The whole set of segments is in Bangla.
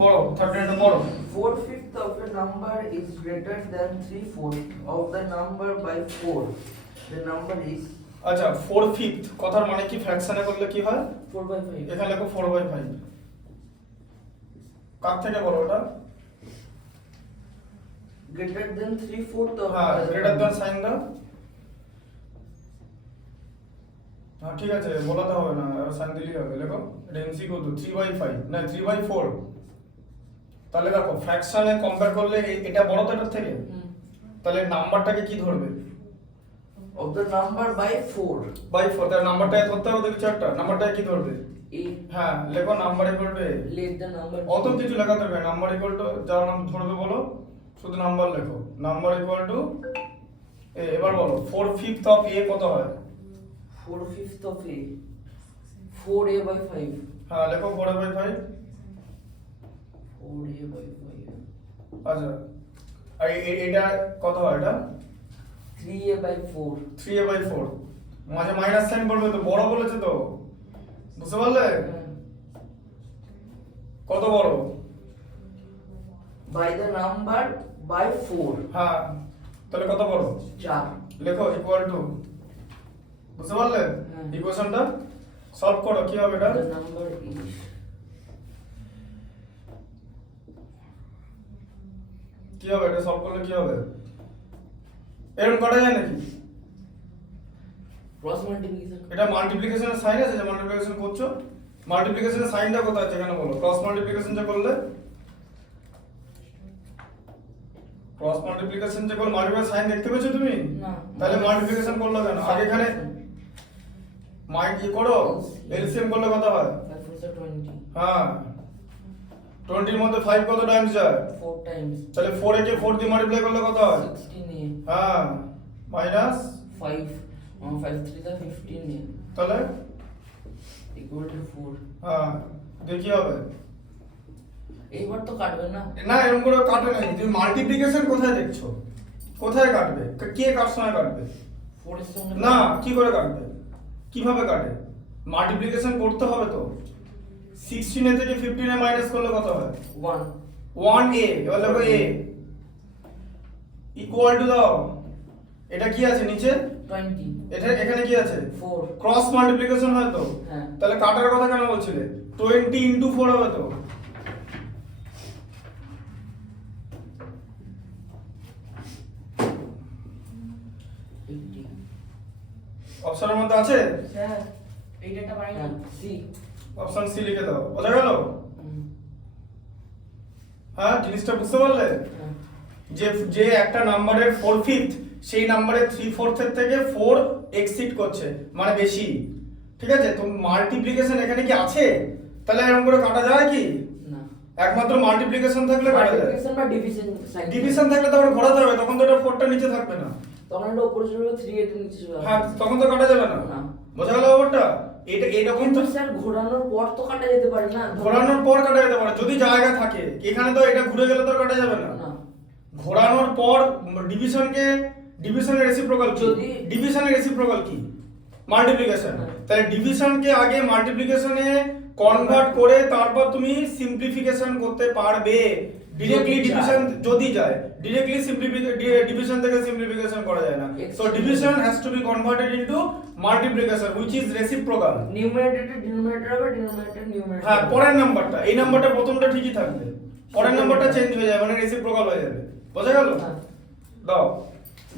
পড়ো 39 পড়ো। 4/5 of a number is greater than 3/4 of the number by 4. The number is আচ্ছা 4/5 কথার মানে কি ফ্র্যাকশনে করলে কি হয়? 4/5. এখানে লেখো 4/5। কার থেকে বলো ওটা? Greater than 3/4 of হ্যাঁ the গ্রেটার দ্যান সাইন দাও। হ্যাঁ ঠিক আছে বলাতে হবে না, সাইন দিলেই হবে। লেখো এটা এমসিকিউ তো 3/5 না 3/4। তাহলে দেখো ফ্র্যাকশনে কম্পেয়ার করলে এটা বড় তো এটার থেকে, তাহলে নাম্বারটাকে কি ধরবে? of the number by 4. By 4। তাহলে নাম্বারটাকে ধরতে হবে তো কিছু একটা, নাম্বারটাকে কি ধরবে? A. হ্যাঁ লেখো number equal to Let the number অত কিছু লেখাতে হবে, নাম্বার ইকুয়াল টু যার নাম ধরবে বলো, শুধু নাম্বার লেখো। নাম্বার ইকুয়াল টু এ। এবার বলো 4/5 অফ এ কত হয়? 4/5 of A. 4A by 5. হ্যাঁ লেখো 4/5। 4A by 5. আচ্ছা আর এটা কত হয়? এটা 3A by 4. 3/4। মাঝে মাইনাস সাইন বলবে তো, বড় বলেছে তো, বুঝতে পারলে? কত বড়? By the number by 4. হ্যাঁ তাহলে কত বড়? 4. লেখো ইকুয়াল টু, বুঝতে পারলে? হ্যাঁ। ইকুয়েশনটা সলভ করো, কি হবে এটা? The number is কি হবে এটা সলভ করলে কি হবে? এরকম করা যায় নাকি? cross multiplication. এটা মাল্টিপ্লিকেশনের সাইন আছে, যে মাল্টিপ্লিকেশন করছো, মাল্টিপ্লিকেশনের সাইনটা কোথায় আছে এখানে বলো? ক্রস মাল্টিপ্লিকেশন যে করলে, ক্রস মাল্টিপ্লিকেশন যে করলে মাল্টিপ্লিকেশন সাইন দেখতে পেয়েছো তুমি? না। তাহলে মাল্টিপ্লিকেশন করলে কেন? আগে এখানে মাইন্ড কি করো, এলসিএম করলে কত হয়? 5 4 is 20. হ্যাঁ 20 এর মধ্যে 5 কত টাইমস যায়? 4 times. তাহলে 4 এ কে 4 দিয়ে মাল্টিপ্লাই করলে কত হয়? 16A. হ্যাঁ মাইনাস 5 5 3 is 15A. তাহলে equal to 4. হ্যাঁ দেখি হবে এইবার তো কাটবে না। না, এরকম করে কাটে নাই। তুমি মাল্টিপ্লিকেশন কোথায় দেখছো? কোথায় কাটবে? কে কার সময় কাটবে? 4 এর সঙ্গে না, কি করে কাটবে? কিভাবে কাটে? মাল্টিপ্লিকেশন করতে হবে তো। 16 থেকে 15 এ মাইনাস করলে কত হয়? 1. 1a। এবার দেখো a ইকুয়াল টু দাও, এটা কি আছে নিচে? 20. এটা এখানে কি আছে? 4. ক্রস মাল্টিপ্লিকেশন হয় তো। হ্যাঁ। তাহলে কাটার কথা কেন বলছিলে? 20 ইনটু 4 হবে তো। অপশনের মধ্যে আছে? স্যার এইটা পারি না। সি। অপশন সি লিখে দাও। বোঝা গেল? হ্যাঁ জিনিসটা বুঝতে পারলে? যে যে একটা নাম্বারের 4/5 সেই নাম্বারের 3/4 এর থেকে 4 এক্সিড করছে, মানে বেশি। ঠিক আছে? তো মাল্টিপ্লিকেশন এখানে কি আছে? তাহলে এরকম করে কাটা যায় কি? না। একমাত্র মাল্টিপ্লিকেশন থাকলে কাটা যায়। মাল্টিপ্লিকেশন বা ডিভিশন সাইন। ডিভিশন থাকলে তো আবার ঘোরাতে হবে, তখন তো এটা 4টা নিচে থাকবে না। তখন এটা উপরে চলে যাবে 3 এর নিচে চলে যাবে। হ্যাঁ তখন তো কাটা যাবে না। না। বোঝা গেল ব্যাপারটা? এটা এরকম কিন্তু তো স্যার ঘোরানোর পর তো কাটা যেতে পারে না। ঘোরানোর পর কাটা যেতে পারে যদি জায়গা থাকে। এখানে তো এটা ঘুরে গেলে তো আর কাটা যাবে না। না। ঘোরানোর পর ডিভিশনের রেসিপ্রোকাল কি? যদি- ডিভিশনের রেসিপ্রোকাল কি? মাল্টিপ্লিকেশন। হ্যাঁ। তাহলে ডিভিশনকে আগে মাল্টিপ্লিকেশনে কনভার্ট করে তারপর তুমি সিম্পলিফিকেশন করতে পারবে। ডিরেক্টলি যদি ডিভিশন যায়। যদি যায়, ডিরেক্টলি ডিভিশন থেকে সিম্পলিফিকেশন করা যায় না। So division has to B converted into multiplication which is reciprocal. Numerator denominator হবে, ডিনোমিনেটর নিউমারেটর। হ্যাঁ পরের নাম্বারটা, এই নাম্বারটা প্রথমটা ঠিকই থাকবে, পরের নাম্বারটা চেঞ্জ হয়ে যাবে, মানে রেসিপ্রোকাল হয়ে যাবে। বোঝা গেল? হ্যাঁ। দাও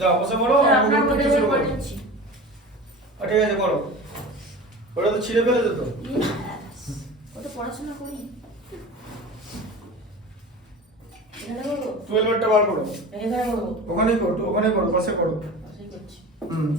যাও বসে পড়ো। স্যার, আপনার আমি মধ্যে কিছু করে করবো। দিচ্ছি। ঠিক আছে করো। ওটা তো ছিঁড়ে ফেলে যেত। কত পড়াশোনা করি। এখানে করবো? 12 এরটা বার করো। এখানে করবো? ওখানেই করো, পাশে করো। পাশেই করছি। হুম